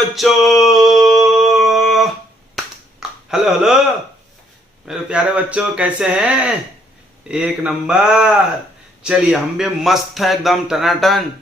बच्चों। Hello hello मेरे प्यारे बच्चों, कैसे हैं? एक नंबर। चलिए, हम भी मस्त है एकदम टनाटन।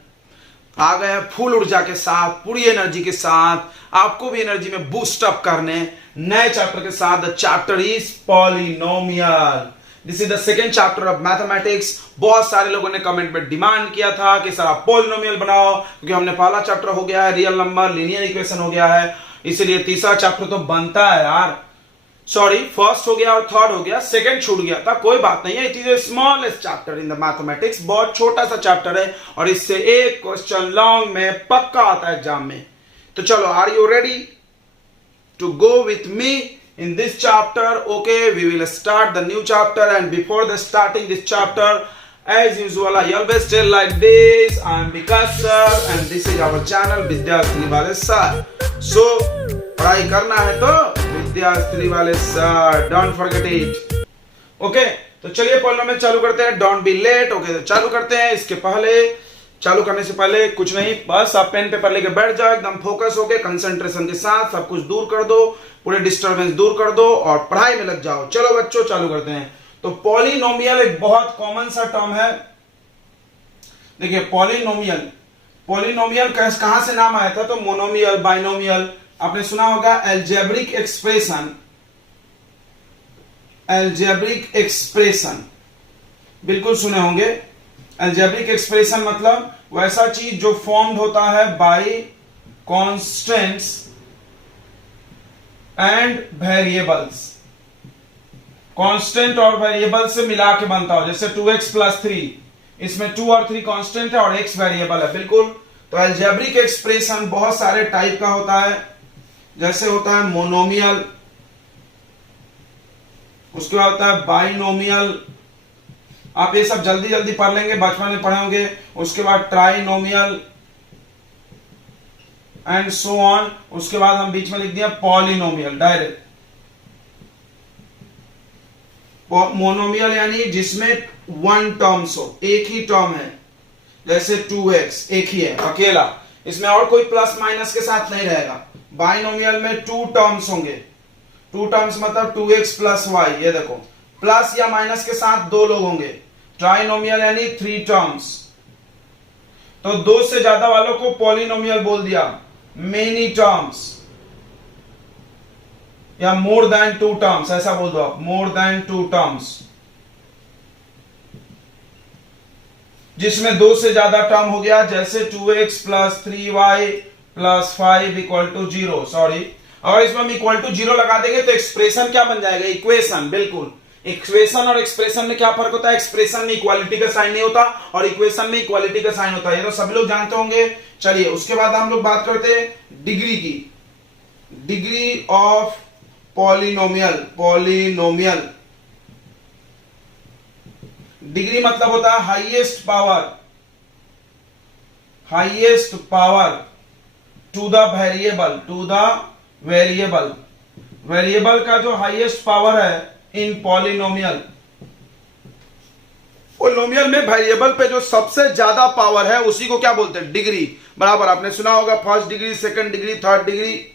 आ गए हैं फुल ऊर्जा के साथ, पूरी एनर्जी के साथ, आपको भी एनर्जी में बूस्ट अप करने नए चैप्टर के साथ। The chapter is polynomial. This is the second chapter of mathematics. बहुत सारे लोगों ने कमेंट में डिमांड किया था कि सर आप पॉलिनोमियल बनाओ, क्योंकि हमने पहला चैप्टर हो गया है रियल नंबर, लीनियर इक्वेशन हो गया है, इसीलिए तीसरा चैप्टर तो बनता है यार। सॉरी, फर्स्ट हो गया और थर्ड हो गया, सेकंड छूट गया था, कोई बात नहीं है। It is a smallest chapter in the mathematics, बहुत छोटा सा चैप्टर है और इससे एक क्वेश्चन लॉन्ग में पक्का आता है एग्जाम में। तो चलो, are you ready to go with me in this chapter? Okay, we will start the new chapter, and before the starting this chapter, as usual, I always tell like this: I am Vikas sir and this is our channel विद्यार्थी वाले sir. So पढ़ाई करना है तो विद्यार्थी वाले sir, don't forget it. Okay, तो चलिए पॉलिनोमियल चालू करते हैं। Don't be late. ओके, तो चालू करते हैं। इसके पहले, चालू करने से पहले कुछ नहीं, बस आप पेन पेपर लेके बैठ जाओ, एकदम फोकस होके कंसंट्रेशन के साथ सब कुछ दूर कर दो, पूरे डिस्टरबेंस दूर कर दो और पढ़ाई में लग जाओ। चलो बच्चों, चालू करते हैं। तो पॉलिनोमियल एक बहुत कॉमन सा टर्म है। देखिए, पॉलिनोमियल कहां से नाम आया था? तो मोनोमियल, बाइनोमियल, आपने सुना होगा। अलजेब्रिक एक्सप्रेशन बिल्कुल सुने होंगे। अलजेब्रिक एक्सप्रेशन मतलब वैसा चीज जो फॉर्म्ड होता है by constants and variables. Constant और वेरिएबल से मिला के बनता हो, जैसे 2x + 3, इसमें 2 और 3 कांस्टेंट है और x वेरिएबल है। बिल्कुल। तो अलजेब्रिक एक्सप्रेशन बहुत सारे टाइप का होता है, जैसे होता है मोनोमियल, उसके बाद होता है बाइनोमियल, आप ये सब जल्दी जल्दी पढ़ लेंगे, बचपन में पढ़े होंगे। उसके बाद ट्राइनोमियल एंड सो ऑन। उसके बाद हम बीच में लिख दिया पॉलिनोमियल डायरेक्ट। मोनोमियल यानी जिसमें वन टर्म्स हो, एक ही टर्म है, जैसे 2x एक ही है अकेला, इसमें और कोई प्लस माइनस के साथ नहीं रहेगा। बाइनोमियल में 2 टर्म्स होंगे। 2 टर्म्स मतलब 2x + y, ये देखो, प्लस या माइनस के साथ 2 लोग होंगे। ट्राइनोमियल यानी 3 टर्म्स। तो 2 से ज्यादा वालों को पॉलिनोमियल बोल दिया। मेनी टर्म्स या मोर देन 2 टर्म्स, ऐसा बोल दो आप, मोर देन 2 टर्म्स, जिसमें 2 से ज्यादा टर्म हो गया, जैसे 2x + 3y + 5 = 0। सॉरी, और इसमें हम =0 लगा देंगे तो एक्सप्रेशन क्या बन जाएगा? इक्वेशन। बिल्कुल। इक्वेशन और एक्सप्रेशन में क्या फर्क होता है? एक्सप्रेशन में इक्वालिटी का साइन नहीं होता और इक्वेशन में इक्वालिटी का साइन होता है, ये तो सभी लोग जानते होंगे। चलिए, उसके बाद हम लोग बात करते हैं डिग्री की। Degree of polynomial. डिग्री मतलब होता है highest power to the variable. Variable का जो हाईएस्ट पावर है इन पॉलिनोमियल में वेरिएबल पे जो सबसे ज्यादा पावर है उसी को क्या बोलते हैं? डिग्री। बराबर, आपने सुना होगा first degree, second degree, third degree.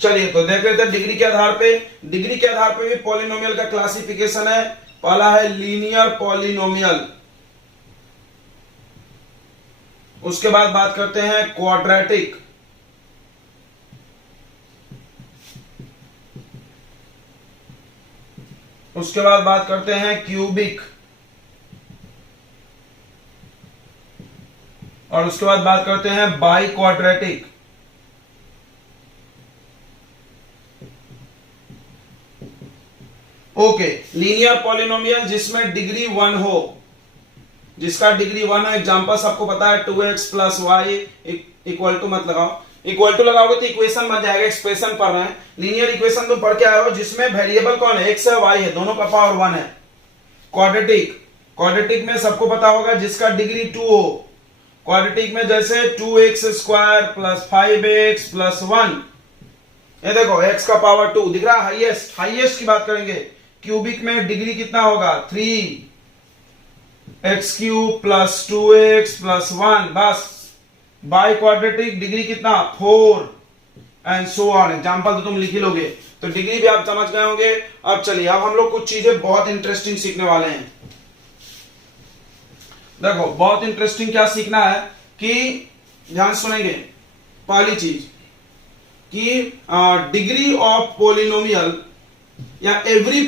चलिए, तो देख लेते हैं डिग्री के आधार पे। डिग्री के आधार पे भी पॉलिनोमियल का क्लासिफिकेशन है। पहला है लीनियर पॉलिनोमियल, उसके बाद बात करते हैं क्वाड्रेटिक, उसके बाद बात करते हैं क्यूबिक, और उसके बाद बात करते हैं by quadratic. Okay, linear polynomial जिसमें डिग्री 1 हो, जिसका डिग्री 1 है। एग्जांपल सबको पता है, 2x + y = मत लगाओ, इक्वल टू लगाओगे तो इक्वेशन बन जाएगा, एक्सप्रेशन पढ़ रहे हैं। लीनियर इक्वेशन तुम पढ़ के आए हो जिसमें वेरिएबल कौन है? x है, y है, दोनों का पावर 1 है। क्वाड्रेटिक में सबको पता होगा जिसका डिग्री 2 हो। क्वाड्रेटिक में जैसे 2x² + 5x + 1, ये देखो x का पावर 2 दिख रहा है, हाईएस्ट की बात करेंगे। क्यूबिक में डिग्री कितना होगा? 3x³ + 2x + 1, बस बाई क्वाड्रेटिक डिग्री कितना 4 एंड सो ऑन। एग्जाम्पल तो तुम लिख ही लोगे, तो डिग्री भी आप समझ गए होंगे। अब चलिए, अब हम लोग कुछ चीजें बहुत इंटरेस्टिंग सीखने वाले हैं। देखो बहुत इंटरेस्टिंग क्या सीखना है कि ध्यान सुनेंगे। पहली चीज कि डिग्री ऑफ पॉलिनोमियल या एवरी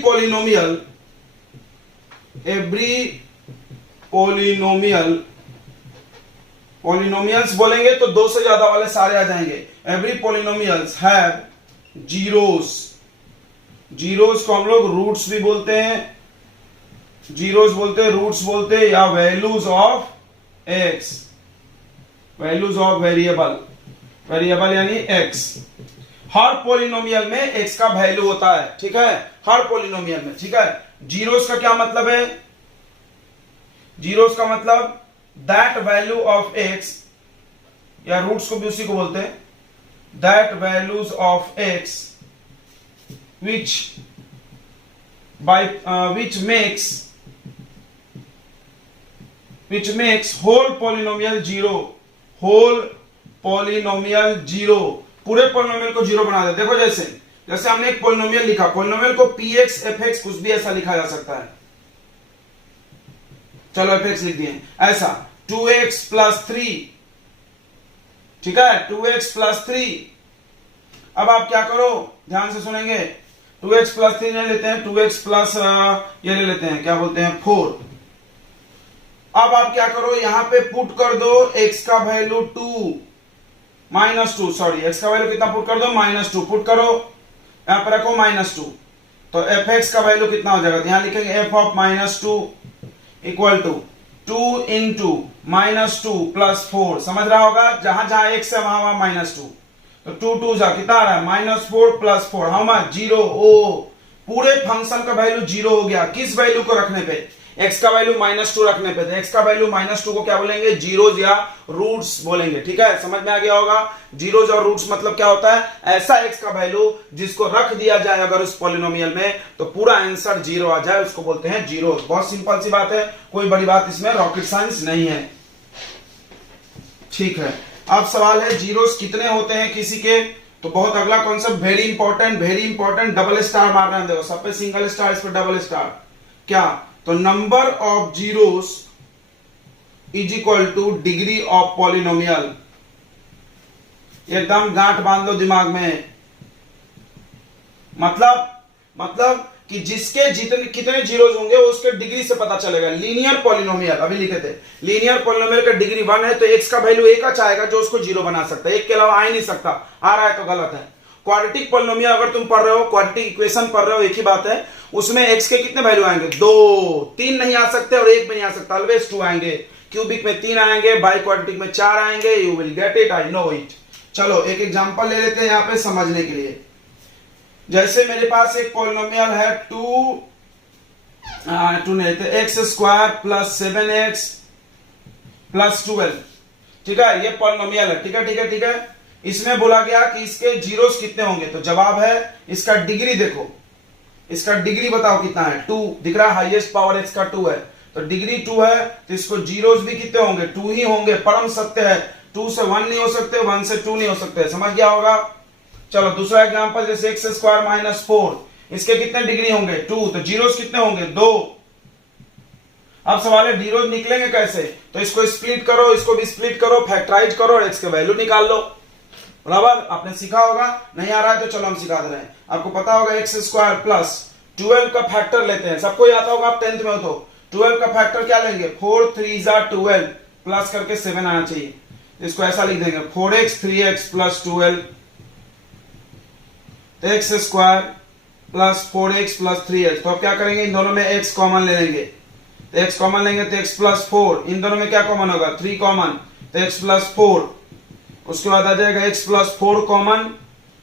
पॉलिनोमियल्स बोलेंगे तो दो से ज्यादा वाले सारे आ जाएंगे। एवरी पॉलिनोमियल्स हैव जीरोस को हम लोग रूट्स भी बोलते हैं, रूट्स बोलते हैं, या values of x, values of variable यानी एक्स। हर पॉलिनोमियल में एक्स का वैल्यू होता है, ठीक है, हर पॉलिनोमियल में, ठीक है। जीरोस का क्या मतलब है? जीरोस का मतलब दैट वैल्यू ऑफ एक्स, या रूट्स को भी उसी को बोलते हैं, that values of x which makes whole polynomial zero, पूरे पॉलिनोमियल को जीरो बना दे। देखो जैसे हमने एक पॉलिनोमियल लिखा, पॉलिनोमियल को px fx कुछ भी ऐसा लिखा जा सकता है। चलो fx लिख दिए, ऐसा 2x प्लस 3, ठीक है, 2x प्लस 3। अब आप क्या करो, ध्यान से सुनेंगे। 2x प्लस 3 ले लेते हैं, 2x प्लस ये ले लेते हैं, क्या बोलते हैं 4। अब आप क्या करो, यहां पे पुट कर दो x का वैल्यू 2 -2, सॉरी x का वैल्यू कितना पुट कर दो -2 पुट करो, यहां पर रखो -2, तो fx का वैल्यू कितना हो जाएगा, यहां लिखेंगे f of -2 equal to 2 into -2 plus 4। समझ रहा होगा, जहां जहां x है वहां वहां -2, तो 2 2 जा कितना आ रहा है -4 प्लस 4, हाउ मच 0। ओ पूरे फंक्शन का वैल्यू 0 हो गया। किस वैल्यू को रखने पे? x का वैल्यू -2 रखने पे। तो x का वैल्यू -2 को क्या बोलेंगे? जीरोज या रूट्स बोलेंगे, ठीक है, समझ में आ गया होगा। जीरोज और रूट्स मतलब क्या होता है? ऐसा x का वैल्यू जिसको रख दिया जाए अगर उस पॉलिनोमियल में तो पूरा आंसर 0 आ जाए, उसको बोलते हैं जीरो। बहुत सिंपल सी बात है, कोई बड़ी बात इसमें रॉकेट साइंस नहीं है, ठीक है। अब सवाल है जीरोस कितने होते हैं किसी के, तो बहुत अगला concept very important, double star मारना है। देखो सब पे सिंगल स्टार, इस पे डबल स्टार। क्या? तो number of zeros is equal two degree of polynomial. एकदम गांठ बांध लो दिमाग में। मतलब कि जिसके जितने कितने जीरोस होंगे वो उसके डिग्री से पता चलेगा। लीनियर पॉलिनोमियल अभी लिखे थे, लीनियर पॉलिनोमियल का डिग्री 1 है तो x का वैल्यू 1 आएगा जो उसको जीरो बना सकता है, एक के अलावा आ ही नहीं सकता। आ रहा है तो गलत है। क्वाड्रेटिक पॉलिनोमियल अगर तुम पढ़ रहे हो, क्वाड्रेटिक इक्वेशन पढ़ रहे हो, एक ही बात है, उसमें x के कितने वैल्यू आएंगे? 2, 3 नहीं आ सकते और 1 भी नहीं आ सकता, ऑलवेज 2 आएंगे। क्यूबिक में 3 आएंगे, बाई क्वाड्रेटिक में 4 आएंगे। You will get it, I know it. चलो एक एग्जांपल ले लेते हैं यहां पे समझने के लिए। जैसे मेरे पास एक पॉलिनोमियल है 2 नहीं लेते, x² प्लस 7x प्लस 12, ठीक है, ये पॉलिनोमियल है, ठीक है। इसमें बोला गया कि इसके जीरोस कितने होंगे, तो जवाब है इसका डिग्री। देखो इसका डिग्री बताओ कितना है, 2 दिख रहा है, हाईएस्ट पावर x का 2 है, तो डिग्री 2 है, तो इसको जीरोस भी कितने होंगे? 2 ही होंगे। परम सत्य है, 2 से 1 नहीं हो सकते, 1 से 2 नहीं हो सकते। समझ गया होगा। चलो दूसरा एग्जांपल, जैसे x² माइनस 4, इसके कितने डिग्री होंगे? 2, तो जीरोस कितने होंगे? 2। अब सवाल है जीरोस निकलेंगे कैसे, तो इसको स्प्लिट करो, इसको भी स्प्लिट करो, फैक्टराइज करो और x के वैल्यू निकाल लो। बराबर, आपने सीखा होगा, नहीं आ रहा है तो चलो हम सिखा दे रहे हैं। आपको पता होगा x² प्लस 12 का फैक्टर लेते हैं, सबको आता होगा, आप 10th में हो तो 12 का फैक्टर क्या लेंगे? 4 3 12 प्लस करके 7 आना चाहिए। इसको ऐसा लिख देंगे 4x 3x प्लस 12, तो x² plus 4x plus 3x। तो अब क्या करेंगे, इन दोनों में x कॉमन ले लेंगे, तो x कॉमन लेंगे तो x प्लस 4, इन दोनों में क्या कॉमन होगा? 3 कॉमन, तो x प्लस 4। उसके बाद आ जाएगा x प्लस 4 कॉमन,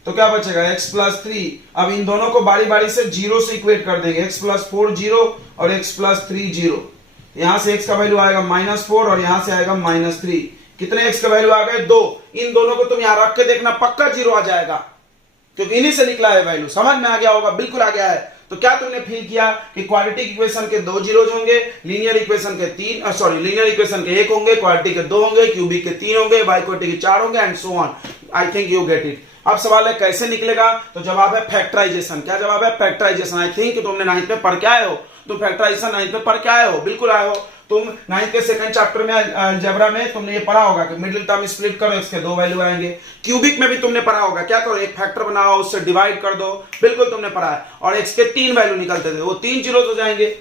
तो क्या बचेगा? x plus 3। अब इन दोनों को बारी बारी से जीरो से इक्वेट कर देंगे, x प्लस 4 0 और x प्लस 3 0। यहां से x का वैल्यू आएगा -4 और यहां से आएगा -3। कितने x का वैल्यू आ गए? 2। इन दोनों को तुम यहां रख के देखना, पक्का जीरो आ जाएगा, क्योंकि इन्हीं से निकला है वैल्यू। समझ में आ गया होगा, बिल्कुल आ गया है। तो क्या तुमने फील किया कि क्वाड्रेटिक इक्वेशन के 2 जीरोज होंगे, लीनियर इक्वेशन के 3 लीनियर इक्वेशन के 1 होंगे, क्वाड्रेटिक के 2 होंगे, क्यूबिक के 3 होंगे, बाइक्वाड्रेटिक के 4 होंगे and so on. I think you get it. अब सवाल है कैसे निकलेगा, तो जवाब है फैक्टराइजेशन। क्या जवाब है? फैक्टराइजेशन। आई थिंक तुमने 9th में पढ़ के आए हो, तुम फैक्टराइजेशन 9th में पढ़ के आए हो, बिल्कुल आए हो। तुम 9th के सेकंड चैप्टर में अलजेब्रा में तुमने ये पढ़ा होगा कि मिडिल टर्म स्प्लिट करो, इसके 2 वैल्यू आएंगे। क्यूबिक में भी तुमने पढ़ा होगा, क्या करो, एक फैक्टर बनाओ, उससे डिवाइड कर दो, बिल्कुल तुमने पढ़ा है। और एक्स के 3 वैल्यू निकलते थे, वो 3 जीरो हो जाएंगे।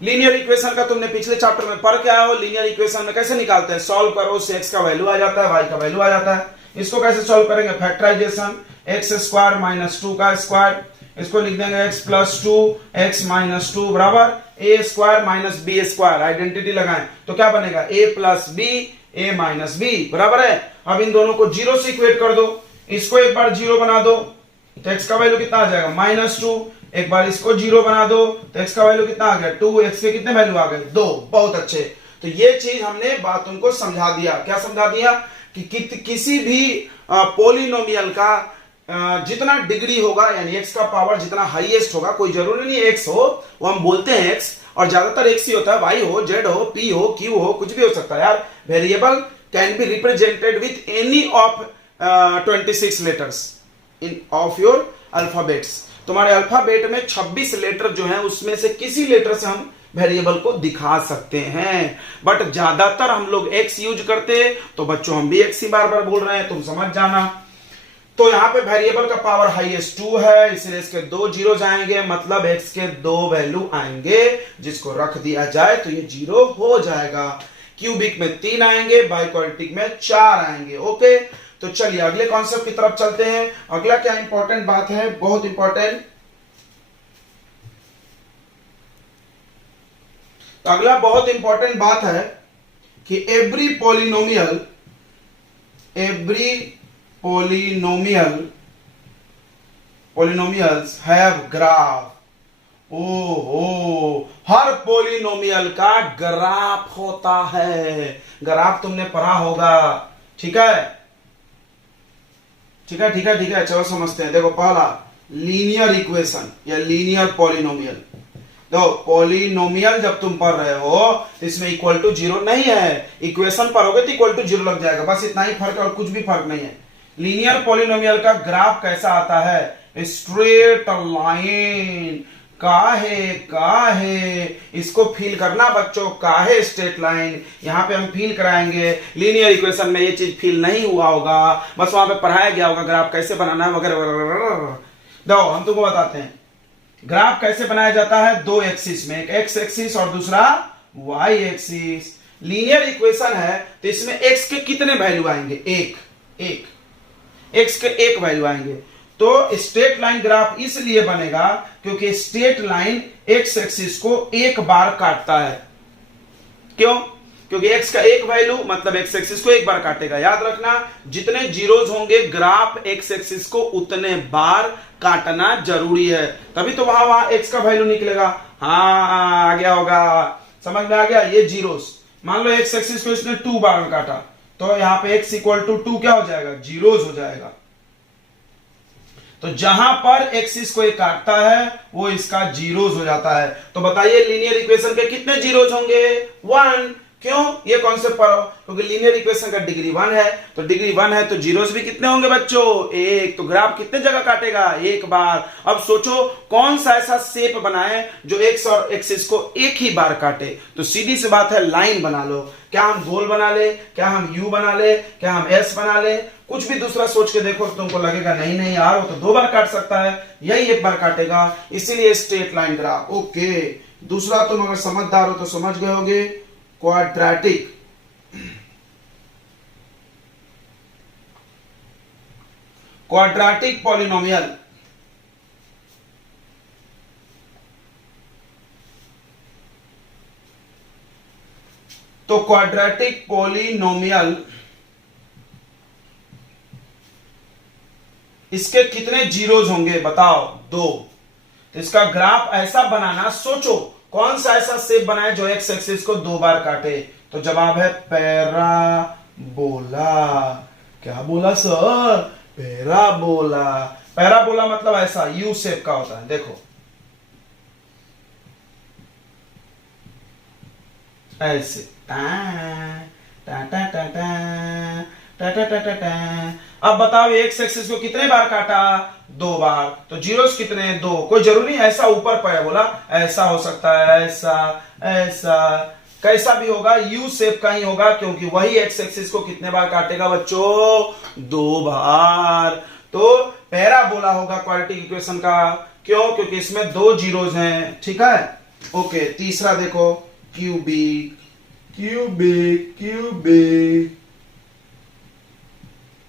लीनियर इक्वेशन का तुमने पिछले चैप्टर में पढ़ के आए हो, लीनियर इक्वेशन में कैसे निकालते हैं, सॉल्व करो, उससे एक्स का वैल्यू आ जाता है, वाई का वैल्यू आ जाता है। इसको कैसे सॉल्व करेंगे? फैक्टराइजेशन, एक्स स्क्वायर माइनस 2 का स्क्वायर, इसको लिख देंगे x प्लस 2 x माइनस 2 बराबर a square minus B square. Identity लगाएं तो क्या बनेगा? a plus B a minus B बराबर है। अब इन दोनों को जीरो से इक्वेट कर दो, इसको एक बार जीरो बना दो तो x का वैल्यू कितना आ जाएगा? माइनस 2। एक बार इसको जीरो बना दो तो x का वैल्यू कितना आ गया? 2। x के कितने वैल्यू आ गए? 2। बहुत अच्छे। तो ये चीज हमने बात उनको समझा दिया। क्या समझा दिया? कि किसी भी पोलिनोमियल का जितना डिग्री होगा यानी x का पावर जितना हाईएस्ट होगा, कोई जरूरी नहीं x हो, वो हम बोलते हैं x, और ज्यादातर x ही होता है, y हो, z हो, p हो, q हो, कुछ भी हो सकता है यार। Variable can be represented with any of 26 letters in of your alphabets. तुम्हारे अल्फाबेट में 26 लेटर जो है उसमें से किसी लेटर से हम वेरिएबल को दिखा सकते हैं, बट ज्यादातर हम लोग x यूज करते हैं। तो बच्चों हम भी x ही बार बार बोल रहे हैं, तुम समझ जाना। तो यहां पे वेरिएबल का पावर हाईएस्ट 2 है, इसलिए इसके 2 जीरो आएंगे, मतलब x के 2 वैल्यू आएंगे, जिसको रख दिया जाए तो ये जीरो हो जाएगा। क्यूबिक में 3 आएंगे, बाइक्वाड्रेटिक में 4 आएंगे। ओके, तो चलिए अगले कॉन्सेप्ट की तरफ चलते हैं। अगला क्या इंपॉर्टेंट बात है, बहुत इंपॉर्टेंट। तो अगला बहुत इंपॉर्टेंट बात है कि एवरी polynomials have graph। ओहो, हर पोलिनोमियल का ग्राफ होता है। ग्राफ तुमने पढ़ा होगा, ठीक है, ठीक है, ठीक है, ठीक है। चलो समझते हैं। देखो, पहला लीनियर इक्वेशन या लीनियर पोलिनोमियल। तो पॉलिनोमियल जब तुम पढ़ रहे हो तो इसमें इक्वल टू जीरो नहीं है, इक्वेशन पढ़ोगे तो इक्वल टू जीरो लग जाएगा, बस इतना ही फर्क है और कुछ भी फर्क नहीं है। लीनियर पॉलिनोमियल का ग्राफ कैसा आता है? Straight line. काहे इसको फील करना बच्चों, काहे स्ट्रेट लाइन, यहां पे हम फील कराएंगे। लीनियर इक्वेशन में ये चीज फील नहीं हुआ होगा, बस वहां पे पढ़ाया गया होगा ग्राफ कैसे बनाना है वगैरह वगैरह। दो हम तुमको बताते हैं ग्राफ कैसे बनाया जाता है। 2 एक्सिस में, एक एक्स एक्सिस और दूसरा वाई एक्सिस। लीनियर इक्वेशन है तो इसमें एक्स के कितने वैल्यू आएंगे? एक एक्स के 1 वैल्यू आएंगे। तो स्ट्रेट लाइन ग्राफ इसलिए बनेगा क्योंकि स्ट्रेट लाइन एक्स एक्सिस को एक बार काटता है। क्यों? क्योंकि x का 1 वैल्यू मतलब x एक्सिस को एक बार काटेगा। याद रखना, जितने जीरोज होंगे ग्राफ x एक्सिस को उतने बार काटना जरूरी है, तभी तो वहां x का वैल्यू निकलेगा। हाँ, आ गया होगा, समझ में आ गया। ये जीरोज, मान लो x एक्सिस को इसने 2 बार में काटा, तो यहाँ पे x इक्वल टू 2 क्या हो जाएगा? जीरोज हो जाएगा। तो जहां पर एक्सिस को एक काटता है वो इसका जीरोज हो जाता है। तो बताइए लीनियर इक्वेशन के कितने जीरोज होंगे? 1। क्यों? ये कॉन्सेप्ट पढ़ो, क्योंकि लीनियर इक्वेशन का डिग्री 1 है, तो डिग्री 1 है तो जीरोस भी कितने होंगे बच्चों? 1। तो ग्राफ कितने जगह काटेगा? एक बार। अब सोचो कौन सा ऐसा शेप बनाए जो एक्स और एक्सिस को एक ही बार काटे। तो सीधी सी बात है, लाइन बना लो। क्या हम गोल बना ले, क्या हम यू बना ले, क्या हम एस बना ले, कुछ भी दूसरा सोच के देखो तो तुमको लगेगा नहीं नहीं यार वो तो 2 बार काट सकता है, यही एक बार काटेगा, इसीलिए स्ट्रेट लाइन ग्राफ। ओके, दूसरा तुम अगर समझदार हो तो समझ गए होगे, क्वाड्रेटिक पॉलिनोमियल। तो क्वाड्रेटिक पॉलिनोमियल इसके कितने जीरोज होंगे बताओ? 2। तो इसका ग्राफ ऐसा बनाना, सोचो कौन सा ऐसा शेप बनाए जो एक्स एक्सिस को 2 बार काटे। तो जवाब है पैराबोला। क्या बोला सर? पैराबोला। पैराबोला मतलब ऐसा यू शेप का होता है। देखो ऐसे टा टा टा टा टा टा टा टा टा टा। अब बताओ एक्स एक्सिस को कितने बार काटा? 2 बार। तो जीरोस कितने? 2। कोई जरूरी ऐसा ऊपर पैराबोला ऐसा हो सकता है, ऐसा ऐसा, कैसा भी होगा, यू शेप का ही होगा, क्योंकि वही एक्स एक्सिस को कितने बार काटेगा बच्चों? 2 बार। तो पैराबोला होगा क्वाड्रेटिक इक्वेशन का। क्यों? क्योंकि इसमें 2 जीरोस हैं। ठीक है, ओके। तीसरा देखो, cubic cubic cubic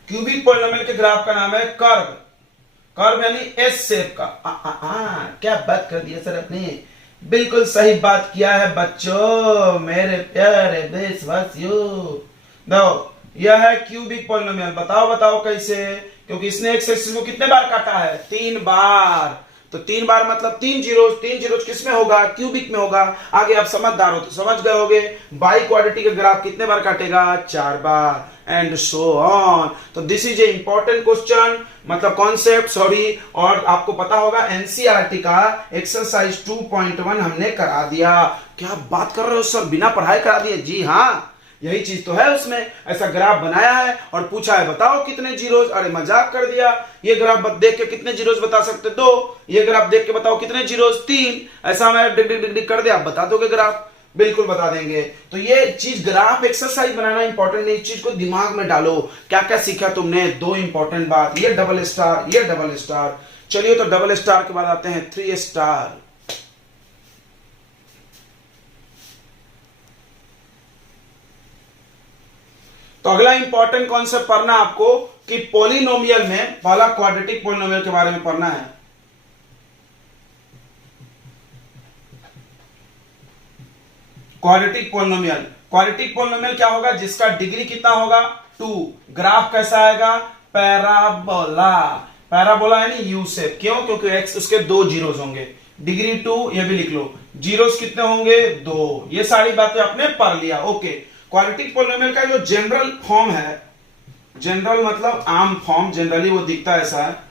cubic polynomial के ग्राफ का नाम है कर्व। कर्व यानी एस शेप का। क्या बात कर दिया सर आपने, बिल्कुल सही बात किया है बच्चों, मेरे प्यारे देशवासियों। देखो यह है क्यूबिक पॉलिनोमियल। बताओ बताओ कैसे? क्योंकि इसने एक्स एक्सिस को कितने बार काटा है? 3 बार। तो 3 बार मतलब 3 जीरोस। 3 जीरोस किस में होगा? क्यूबिक में होगा। आगे आप समझदार हो तो समझ गए होगे। बाई क्वाड्रेटिक का ग्राफ कितने बार काटेगा? 4 बार, एंड सो ऑन। तो this is a important question, मतलब कॉन्सेप्ट, सॉरी। और आपको पता होगा एनसीईआरटी का एक्सरसाइज 2.1 हमने करा दिया। क्या बात कर रहे हो सर, बिना पढ़ाई करा दिए? जी हाँ, यही चीज तो है उसमें। ऐसा ग्राफ बनाया है और पूछा है बताओ कितने जीरोस। अरे मजाक कर दिया। ये ग्राफ देख के कितने जीरोस बता सकते? 2। ये ग्राफ देख के बताओ कितने जीरोस? 3। ऐसा मैं डिग डिग डिग डिग कर दिया, आप बता दोगे ग्राफ? बिल्कुल बता देंगे। तो ये चीज ग्राफ एक्सरसाइज बनाना इंपॉर्टेंट है, इस चीज को दिमाग में डालो। क्या क्या सीखा तुमने? 2 इंपॉर्टेंट बात, ये डबल स्टार, ये डबल स्टार। चलिए, तो डबल स्टार के बाद आते हैं 3 स्टार। तो अगला इंपॉर्टेंट कॉन्सेप्ट पढ़ना आपको कि पॉलिनोमियल में पहला क्वाड्रेटिक पॉलिनोमियल के बारे में पढ़ना है। Quadratic polynomial. क्वाड्रेटिक पॉलिनोमियल क्या होगा? जिसका डिग्री कितना होगा? 2। ग्राफ कैसा आएगा? पैराबोला। पैराबोला यानी यू शेप। क्यों? क्योंकि एक्स उसके 2 जीरोस होंगे। डिग्री 2, ये भी लिख लो। जीरोस कितने होंगे? 2। ये सारी बातें आपने पढ़ लिया। ओके। क्वाड्रेटिक पॉलिनोमियल का जो जनरल फॉर्म है, जनरल मतलब आम फॉर्म, जनरली वो दिखता है ऐसा है।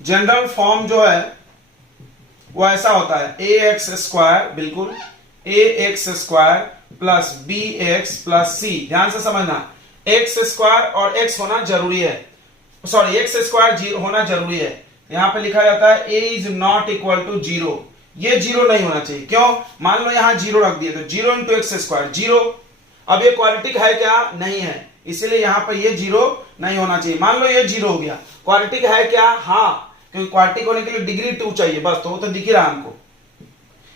जनरल फॉर्म जो है वो ऐसा होता है, ए एक्स स्क्वायर, बिल्कुल A X square plus B X plus C. ध्यान से समझना, एक्स स्क्वायर और एक्स होना जरूरी है, सॉरी एक्स स्क्वायर होना जरूरी है। यहां पे लिखा जाता है ए इज नॉट इक्वल टू 0। ये 0 नहीं होना चाहिए। क्यों? मान लो यहां 0 रख दिए तो 0 इंटू एक्स स्क्वायर 0। अब ये क्वाड्रेटिक है क्या? नहीं है, इसीलिए यहां पर ये 0 नहीं होना चाहिए। मान लो ये 0 हो गया, क्वाड्रेटिक है क्या? हाँ, क्योंकि क्वाड्रेटिक होने के लिए डिग्री 2 चाहिए बस। तो वो तो दिख ही रहा हमको।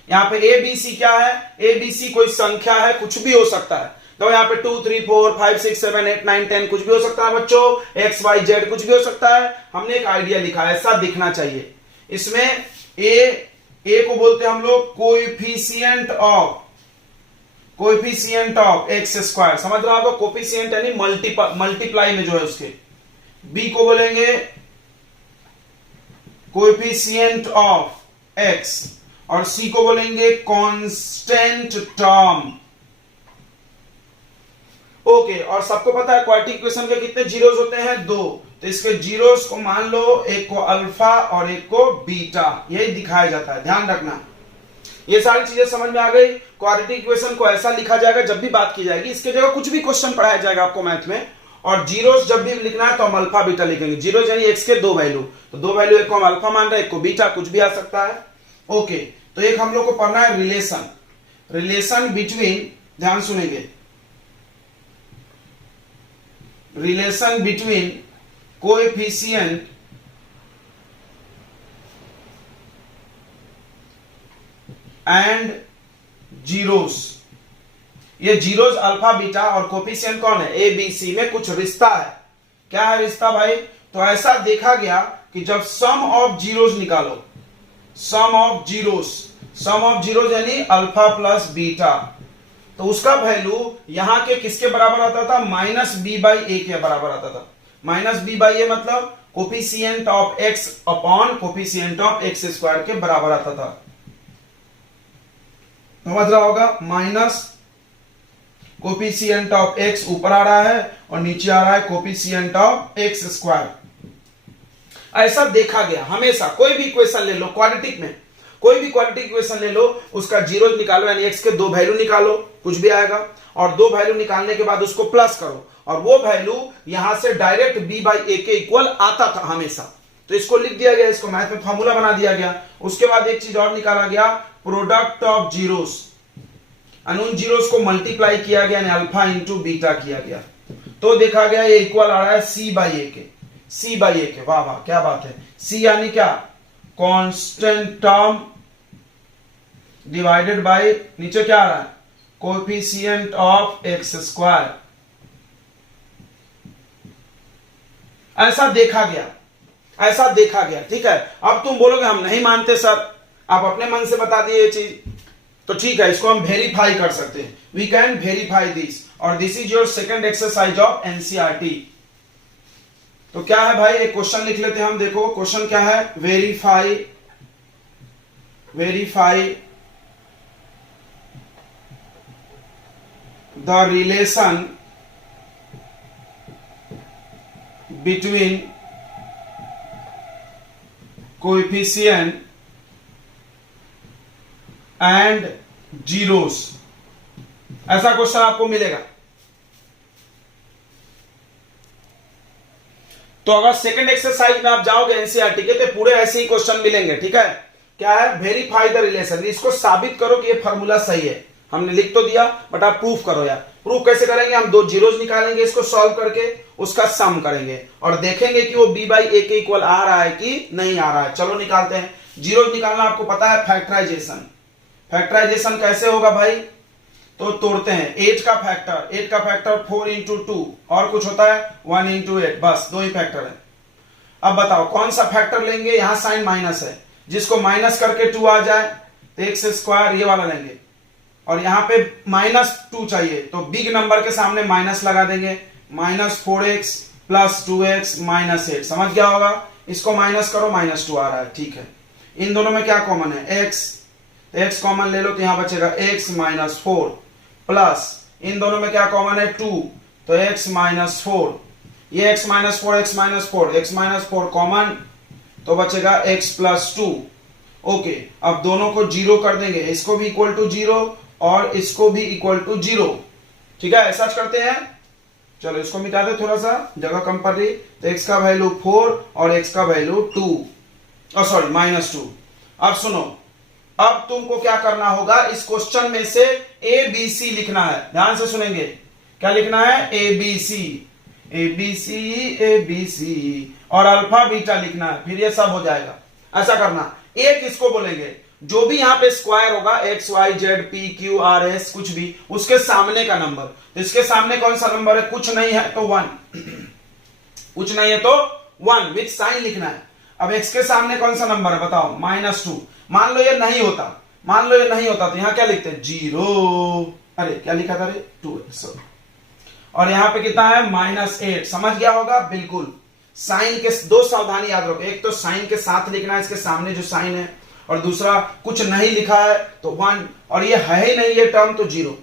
यहाँ पे ए बी सी क्या है? ए बी सी कोई संख्या है, कुछ भी हो सकता है। तो यहाँ पे 2 3 4 5 6 7 8 9 10 कुछ भी हो सकता है बच्चों। एक्स वाई जेड कुछ भी हो सकता है। हमने एक आइडिया लिखा है, ऐसा दिखना चाहिए। इसमें ए को बोलते हैं हम लोग कोएफिशिएंट ऑफ एक्स स्क्वायर। समझ रहे हो आपको? कोएफिशिएंट यानी मल्टीप्लाई में जो है उसके। बी को बोलेंगे कोएफिशिएंट ऑफ एक्स और सी को बोलेंगे कांस्टेंट टर्म। ओके, और सबको पता है क्वाड्रेटिक इक्वेशन के कितने जीरोस होते हैं? 2। तो इसके जीरोस को मान लो, एक को अल्फा और एक को बीटा, यही दिखाया जाता है। ध्यान रखना, ये सारी चीजें समझ में आ गई। क्वाड्रेटिक इक्वेशन को ऐसा लिखा जाएगा जब भी बात की जाएगी, इसके जगह कुछ भी क्वेश्चन पढ़ाया जाएगा आपको मैथ में। और जीरोस जब भी लिखना है तो हम अल्फा बीटा लिखेंगे। जीरोस यानी एक्स के 2 वैल्यू, तो 2 वैल्यू, एक को हम अल्फा मान रहे हैं, एक को बीटा, कुछ भी आ सकता है। ओके, तो एक हम लोग को पढ़ना है रिलेशन बिटवीन, ध्यान सुनेंगे, relation between coefficient and zeros. ये जीरोस अल्फा बीटा और कोएफिशिएंट कौन है? ए बी सी में कुछ रिश्ता है। क्या है रिश्ता भाई? तो ऐसा देखा गया कि जब सम ऑफ जीरोस निकालो, सम ऑफ जीरोस यानी अल्फा प्लस बीटा, तो उसका वैल्यू यहां के किसके बराबर आता था? -b/a के बराबर आता था। -b/a मतलब coefficient of x upon coefficient of x square के बराबर आता था। समझ रहा होगा, माइनस कोफिशिएंट ऑफ x ऊपर आ रहा है और नीचे आ रहा है कोफिशिएंट ऑफ x स्क्वायर। ऐसा देखा गया हमेशा, कोई भी इक्वेशन ले लो क्वाड्रेटिक में, कोई भी क्वाड्रेटिक इक्वेशन ले लो, उसका जीरो निकालो यानी x के दो वैल्यू निकालो, कुछ भी आएगा, और दो वैल्यू निकालने के बाद उसको प्लस करो, और वो वैल्यू यहां से डायरेक्ट b बाई ए के इक्वल आता था हमेशा। तो इसको लिख दिया गया, इसको मैथ में फॉर्मूला बना दिया गया। उसके बाद एक चीज और निकाला गया, प्रोडक्ट ऑफ जीरोस, उन जीरोस को मल्टीप्लाई किया गया यानी अल्फा इंटू बीटा किया गया, तो देखा गया ये इक्वल आ रहा है c बाई ए के, c बाई ए के। वाह वाह क्या बात है, c यानी क्या, कांस्टेंट टर्म डिवाइडेड बाय नीचे क्या आ रहा है, कोएफिशिएंट ऑफ एक्स स्क्वायर। ऐसा देखा गया, ऐसा देखा गया, ठीक है। अब तुम बोलोगे हम नहीं मानते सर, आप अपने मन से बता दिए ये चीज, तो ठीक है, इसको हम वेरीफाई कर सकते हैं, वी कैन वेरीफाई दिस, और this is your second exercise of NCERT. तो क्या है भाई, एक क्वेश्चन लिख लेते हैं हम, देखो क्वेश्चन क्या है, verify the relation between coefficient and zeros. ऐसा क्वेश्चन आपको मिलेगा। तो अगर सेकंड एक्सरसाइज में आप जाओगे एनसीईआरटी के, तो पूरे ऐसे ही क्वेश्चन मिलेंगे, ठीक है। क्या है, वेरीफाई द रिलेशन, इसको साबित करो कि ये फॉर्मूला सही है। हमने लिख तो दिया, बट आप प्रूफ करो यार। प्रूफ कैसे करेंगे, हम दो जीरोस निकालेंगे, इसको सॉल्व करके उसका सम करेंगे और देखेंगे कि वो b बाई ए के इक्वल आ रहा है कि नहीं आ रहा है। चलो निकालते हैं। जीरोस निकालना आपको पता है, फैक्टराइजेशन। फैक्टराइजेशन कैसे होगा भाई, तो तोड़ते हैं। 8 का फैक्टर 4 इंटू 2, और कुछ होता है 1 इंटू 8, बस दो ही फैक्टर है। अब बताओ कौन सा फैक्टर लेंगे, यहां साइन माइनस है, जिसको माइनस करके 2 आ जाए तो एक्स स्क्वायर ये वाला लेंगे, और यहां पे -2 चाहिए तो बिग नंबर के सामने माइनस लगा देंगे, -4x प्लस 2x माइनस 8। समझ गया होगा, इसको माइनस करो, -2 आ रहा है, ठीक है। इन दोनों में क्या कॉमन है, x, x कॉमन ले लो तो यहां बचेगा x माइनस 4, प्लस इन दोनों में क्या कॉमन है 2, तो x माइनस 4, ये x minus 4, x minus 4 common, तो बचेगा x प्लस 2। ओके, अब दोनों को जीरो कर देंगे, इसको भी इक्वल टू 0 और इसको भी इक्वल टू 0, ठीक है। ऐसा करते हैं, चलो इसको मिटा दे, थोड़ा सा जगह कम पड़ रही, तो x का वैल्यू 4 और x का वैल्यू 2, सॉरी -2। अब सुनो, अब तुमको क्या करना होगा, इस क्वेश्चन में से ए बी सी लिखना है, ध्यान से सुनेंगे। क्या लिखना है, ए बी सी और अल्फा बीटा लिखना है, फिर ये सब हो जाएगा। ऐसा करना, ए किसको बोलेंगे, जो भी यहां पे स्क्वायर होगा X Y Z P Q R S कुछ भी, उसके सामने का नंबर। तो इसके सामने कौन सा नंबर है, कुछ नहीं है तो 1, कुछ नहीं है तो 1 विथ साइन लिखना है। अब x के सामने कौन सा नंबर है बताओ, -2। मान लो ये नहीं होता, तो यहां क्या लिखते हैं, 0, अरे क्या लिखा था रे, 2x, और यहां पे कितना है, -8। समझ गया होगा, बिल्कुल। साइन के दो सावधानी याद रखो, एक तो साइन के साथ लिखना है इसके सामने जो साइन है, और दूसरा कुछ नहीं लिखा है तो 1, और ये है ही नहीं ये टर्म तो 0।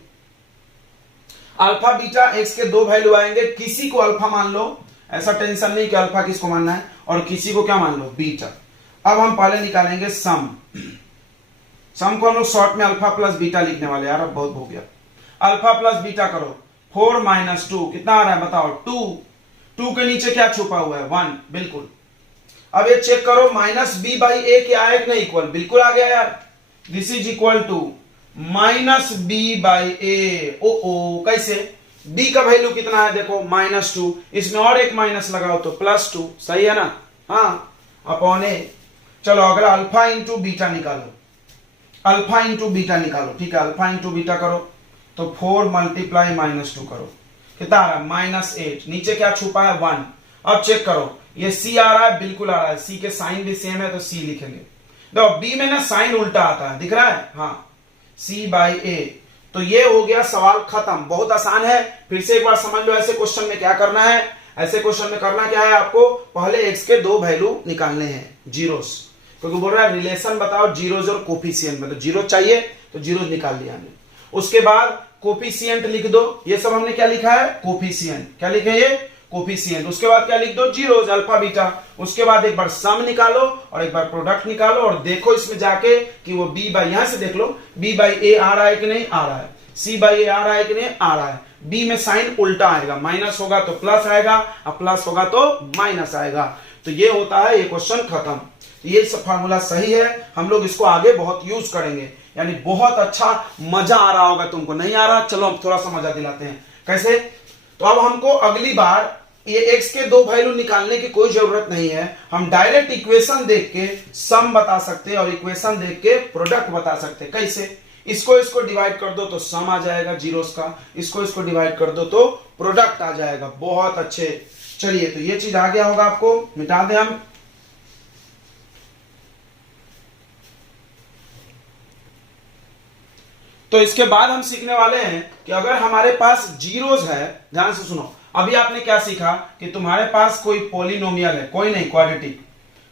अल्फा बीटा x के दो वैल्यू आएंगे, किसी को अल्फा मान लो, ऐसा टेंशन नहीं कि अल्फा किसको मानना है, और किसी को क्या मान लो, बीटा। अब हम पहले निकालेंगे सम को हम लोग शॉर्ट में अल्फा प्लस बीटा लिखने वाले, यार अब बहुत हो गया। अल्फा प्लस बीटा करो, 4 - 2 कितना आ रहा है बताओ, 2 के नीचे क्या छुपा हुआ है, 1, बिल्कुल। अब ये चेक करो, -b बाई ए क्या है कि नहीं, इक्वल, बिल्कुल आ गया यार। This is equal to -b by A. ओ कैसे, b का वैल्यू कितना है देखो, -2, इसमें और एक माइनस लगाओ तो +2, सही है ना, हाँ, अपॉन ए। चलो अगला अल्फा इंटू बीटा निकालो, ठीक है। अल्फा इंटू बीटा करो तो 4 मल्टीप्लाई -2 करो, कितना आ रहा है, -8। नीचे क्या छुपा है, 1। अब चेक करो, ये c आ रहा है, बिल्कुल आ रहा है, c के साइन भी सेम है तो c लिखेंगे। देखो b में ना साइन उल्टा आता है, दिख रहा है, हाँ, c बाई ए। तो ये हो गया, सवाल खत्म, बहुत आसान है। फिर से एक बार समझ लो, ऐसे क्वेश्चन में क्या करना है, ऐसे क्वेश्चन में करना क्या है आपको, पहले एक्स के दो वैल्यू निकालने हैं जीरोस, क्योंकि बोल रहा है रिलेशन बताओ जीरोज और कोफिशिएंट, मतलब जीरो चाहिए तो जीरो निकाल लिया हमने। उसके बाद कोफिशिएंट लिख दो, ये सब हमने क्या लिखा है कोफिशिएंट, क्या लिखे ये कोफिशिएंट। उसके बाद क्या लिख दो जीरोज अल्फा बीटा। उसके बाद एक बार सम निकालो और एक बार प्रोडक्ट निकालो और देखो इसमें जाके कि वो बी बाई, यहां से देख लो बी बाई ए आ रहा है कि नहीं आ रहा है, सी बाई ए आ रहा है कि नहीं आ रहा है। बी में साइन उल्टा आएगा, माइनस होगा तो प्लस आएगा और प्लस होगा तो माइनस आएगा। तो ये होता है, ये क्वेश्चन खत्म। ये सब फार्मूला सही है, हम लोग इसको आगे बहुत यूज करेंगे, यानी बहुत अच्छा मजा आ रहा होगा तुमको। नहीं आ रहा, चलो हम थोड़ा सा मजा दिलाते हैं। कैसे, तो अब हमको अगली बार ये x के दो वैल्यू निकालने की कोई जरूरत नहीं है, हम डायरेक्ट इक्वेशन देख के सम बता सकते हैं और इक्वेशन देख के प्रोडक्ट बता सकते हैं। कैसे, इसको डिवाइड कर दो तो सम आ जाएगा जीरोस का, इसको डिवाइड कर दो तो प्रोडक्ट आ जाएगा। बहुत अच्छे, चलिए तो ये चीज आ गया होगा आपको, मिटा दें हम। तो इसके बाद हम सीखने वाले हैं कि अगर हमारे पास जीरोस है, ध्यान से सुनो, अभी आपने क्या सीखा कि तुम्हारे पास कोई पॉलिनोमियल है, कोई नहीं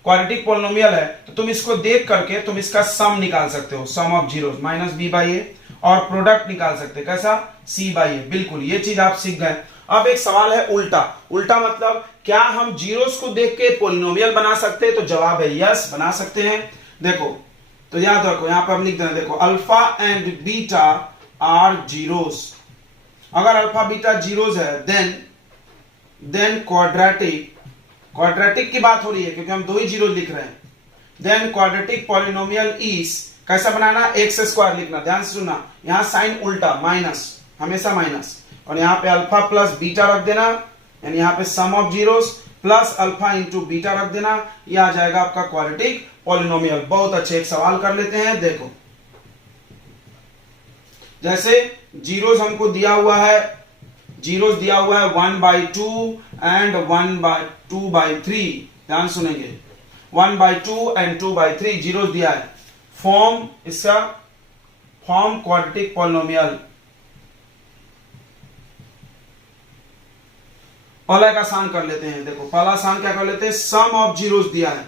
क्वाड्रेटिक पॉलिनोमियल है, तो तुम इसको देख करके तुम इसका सम निकाल सकते हो, sum of zeros minus B by A, और प्रोडक्ट निकाल सकते हैं कैसा, सी बाई ए। बिल्कुल, ये चीज आप सीख गए। अब एक सवाल है उल्टा, उल्टा मतलब क्या हम जीरोस को देख के पॉलिनोमियल बना सकते हैं? तो जवाब है यस, बना सकते हैं। देखो, तो याद रखो, यहां पर हम लिख देना, देखो alpha and beta are zeros. अगर अल्फा बीटा जीरोस है देन क्वाड्रेटिक की बात हो रही है क्योंकि हम दो ही जीरो लिख रहे हैं। देन क्वाड्रेटिक पॉलिनोमियल इज, कैसा बनाना, एक्स स्क्वायर लिखना, ध्यान से सुनना, यहां साइन उल्टा माइनस, हमेशा माइनस, और यहां पे अल्फा प्लस बीटा रख देना, यानी यहां पे sum of zeros plus alpha into beta रख देना, ये आ जाएगा आपका क्वाड्रेटिक पॉलिनोमियल। बहुत अच्छे, एक सवाल कर लेते हैं। देखो, जैसे जीरोस हमको दिया हुआ है, जीरोस दिया हुआ है 1/2 एंड 1/2/3, ध्यान सुनेंगे, 1/2 एंड 2/3 जीरोस दिया है। फॉर्म इसका, फॉर्म क्वाड्रेटिक पॉलिनोमियल। पहला का आसान कर लेते हैं। देखो पहला आसान क्या कर लेते हैं, सम ऑफ जीरोस दिया है,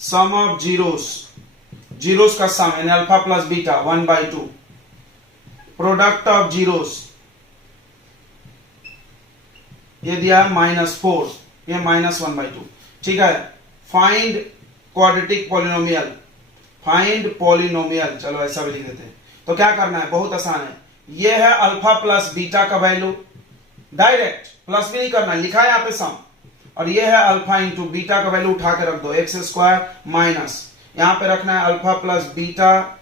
सम ऑफ जीरोस का सम यानी alpha plus beta 1/2, product of zeros ये दिया है -4, ये -1/2, ठीक है। Find quadratic polynomial, find polynomial, चलो ऐसा भी लिख देते हैं। तो क्या करना है, बहुत आसान है, ये है अल्फा प्लस बीटा का वैल्यू, डायरेक्ट प्लस भी नहीं करना, लिखा है यहाँ पे सम, और ये है अल्फा इंटू बीटा का वैल्यू उठा के रख दो, एक्स स्क्वायर माइनस, यहां पे रखना है alpha plus beta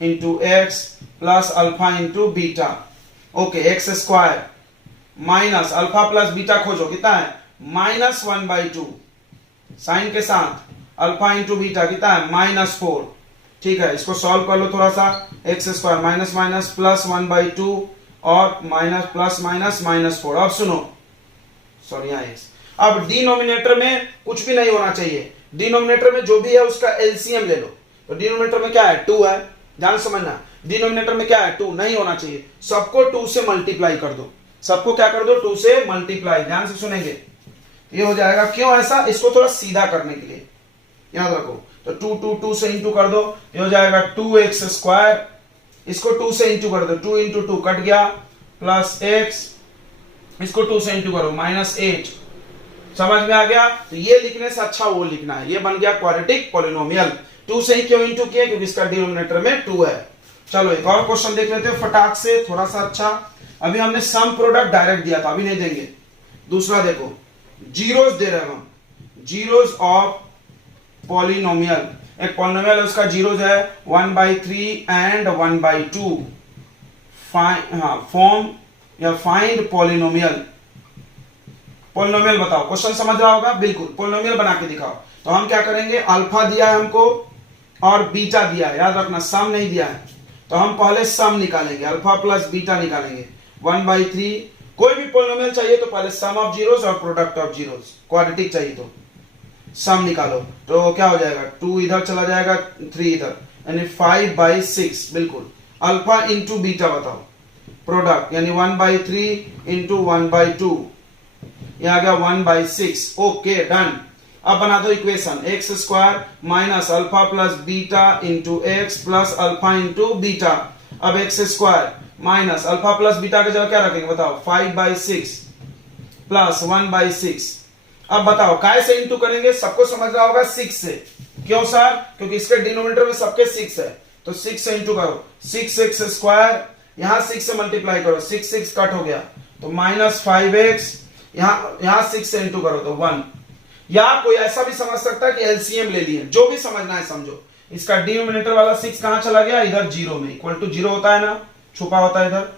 into X plus alpha into beta, okay, x square minus alpha plus beta खोजो, कितना है -1/2, साइन के साथ अल्फा इंटू बीटा कितना है -4, ठीक है। इसको सॉल्व कर लो थोड़ा सा, x square minus minus plus 1/2 और माइनस प्लस माइनस -4। अब सुनो, सॉरी यहाँ एक्स, अब डिनोमिनेटर में कुछ भी नहीं होना चाहिए, डिनोमिनेटर में जो भी है उसका एलसीएम ले लो। तो डिनोमिनेटर में क्या है, 2 है, ध्यान समझना, डिनोमिनेटर में क्या है 2, नहीं होना चाहिए, सबको 2 से मल्टीप्लाई कर दो, सबको क्या कर दो 2 से मल्टीप्लाई, ध्यान से सुनेंगे, ये हो जाएगा। क्यों ऐसा, इसको थोड़ा सीधा करने के लिए, याद रखो, तो 2 से इंटू कर दो, ये हो जाएगा 2x स्क्वायर, इसको 2 से इंटू कर दो, 2 इंटू 2 कट गया, प्लस x, इसको 2 से इंटू करो -8, समझ में आ गया। तो ये लिखने से अच्छा वो लिखना है, ये बन गया क्वाड्रेटिक पॉलिनोमियल। 2 से ही क्यों इंटू किया, क्योंकि इसका डिनोमिनेटर में 2 है। चलो एक और क्वेश्चन देख लेते हैं फटाक से, थोड़ा सा अच्छा। अभी हमने सम प्रोडक्ट डायरेक्ट दिया था, अभी नहीं देंगे। दूसरा देखो, जीरोस दे रहे हम, जीरोस ऑफ पॉलिनोमियल, एक पॉलिनोमियल है उसका जीरोस है 1/3 एंड 1/2, फॉर्म या फाइंड पॉलिनोमियल, पॉलिनोमियल बताओ, क्वेश्चन समझ रहा होगा, बिल्कुल पॉलिनोमियल बना के दिखाओ। तो हम क्या करेंगे, अल्फा दिया है हमको और बीटा दिया है, याद रखना सम नहीं दिया है, तो हम पहले सम निकालेंगे, अल्फा प्लस बीटा निकालेंगे, 1/3, कोई भी पॉलिनोमियल चाहिए तो पहले सम ऑफ जीरोस और प्रोडक्ट ऑफ जीरोस, क्वाड्रेटिक चाहिए तो सम निकालो, तो क्या हो जाएगा, 2 इधर चला जाएगा, 3 इधर, यानी 5/6, बिल्कुल। अल्फा इंटू बीटा बताओ, प्रोडक्ट यानी 1/3 इंटू 1/2, ये आ गया 1/6। Okay done. अब बना दो equation, X square minus alpha plus beta into X plus alpha into beta. अब X square minus alpha plus beta के जगह क्या रखेंगे बताओ, 5/6 प्लस 1/6। अब बताओ काय से इंटू करेंगे, सबको समझ रहा होगा 6 से। क्यों सर, क्योंकि इसके डिनोमिनेटर में सबके 6 है, तो 6 से इंटू करो। 6x स्क्वायर, यहां 6 से मल्टीप्लाई करो, 6 कट हो गया तो माइनस 5x, यहां 6 से इंटू करो तो 1। या कोई ऐसा भी समझ सकता है कि एलसीएम ले लिए, जो भी समझना है समझो। इसका डिनोमिनेटर वाला 6 कहां चला गया, इधर 0 में, इक्वल टू 0 होता है ना, छुपा होता है इधर।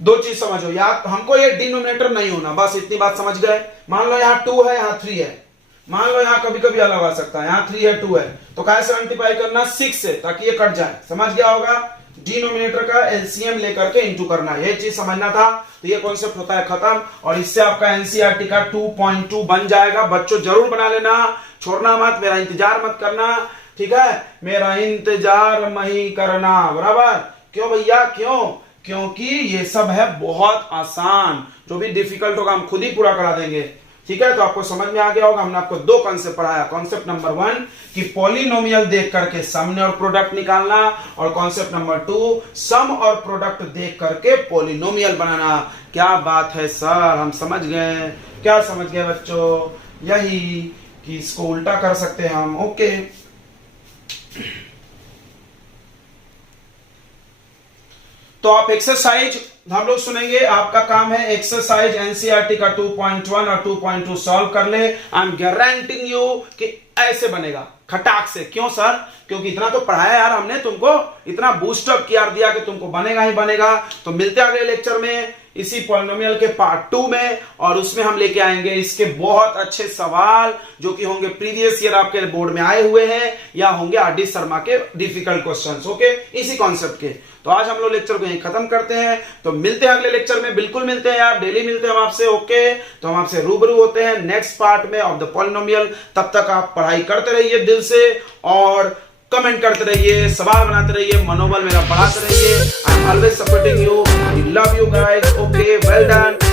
दो चीज समझो, या हमको ये डिनोमिनेटर नहीं होना, बस इतनी बात समझ गए। मान लो यहाँ 2 है, यहाँ 3 है, मान लो यहाँ कभी कभी अलग आ सकता है, यहाँ 3 है 2 है, तो कैसे मल्टीप्लाई करना 6 से, ताकि ये कट जाए। समझ गया होगा, डिनोमिनेटर का एलसीएम लेकर के इंटू करना, ये चीज समझना था। तो ये कॉन्सेप्ट होता है खत्म, और इससे आपका एनसीईआरटी का 2.2 बन जाएगा। बच्चों जरूर बना लेना, छोड़ना मत, मेरा इंतजार मत करना, ठीक है, मेरा इंतजार नहीं करना, बराबर। क्यों भैया, क्यों? क्योंकि ये सब है बहुत आसान, जो भी डिफिकल्ट होगा हम खुद ही पूरा करा देंगे, ठीक है। तो आपको समझ में आ गया होगा, हमने आपको 2 कॉन्सेप्ट पढ़ाया। कॉन्सेप्ट नंबर 1 कि पॉलिनोमियल देख करके सम और प्रोडक्ट निकालना, और कॉन्सेप्ट नंबर 2 सम और प्रोडक्ट देख करके पॉलिनोमियल बनाना। क्या बात है सर, हम समझ गए। क्या समझ गए बच्चों? यही कि इसको उल्टा कर सकते हैं हम। ओके, तो आप एक्सरसाइज हम लोग सुनेंगे, आपका काम है एक्सरसाइज एनसीईआरटी का 2.1 और 2.2 सॉल्व कर ले। आई एम गारंटिंग यू कि ऐसे बनेगा खटाक से। क्यों सर? क्योंकि इतना तो पढ़ाया यार हमने तुमको, इतना बूस्टअप किया दिया कि तुमको बनेगा ही बनेगा। तो मिलते हैं अगले लेक्चर में इसी पॉलिनोमियल के पार्ट 2 में, और उसमें हम लेके आएंगे इसके बहुत अच्छे सवाल जो कि होंगे प्रीवियस ईयर आपके बोर्ड में आए हुए हैं, या होंगे आर.डी. शर्मा के डिफिकल्ट क्वेश्चंस। ओके, इसी कॉन्सेप्ट के। तो आज हम लोग लेक्चर को यहीं खत्म करते हैं, तो मिलते हैं अगले लेक्चर में। बिल्कुल मिलते हैं यार, डेली मिलते हैं हम आपसे। ओके, तो हम आपसे रूबरू होते हैं नेक्स्ट पार्ट में ऑफ द पॉलिनोमियल। तब तक आप पढ़ाई करते रहिए दिल से, और कमेंट करते रहिए, सवाल बनाते रहिए, मनोबल मेरा बढ़ाते रहिए। I am always supporting you, I love you guys. Okay, well done.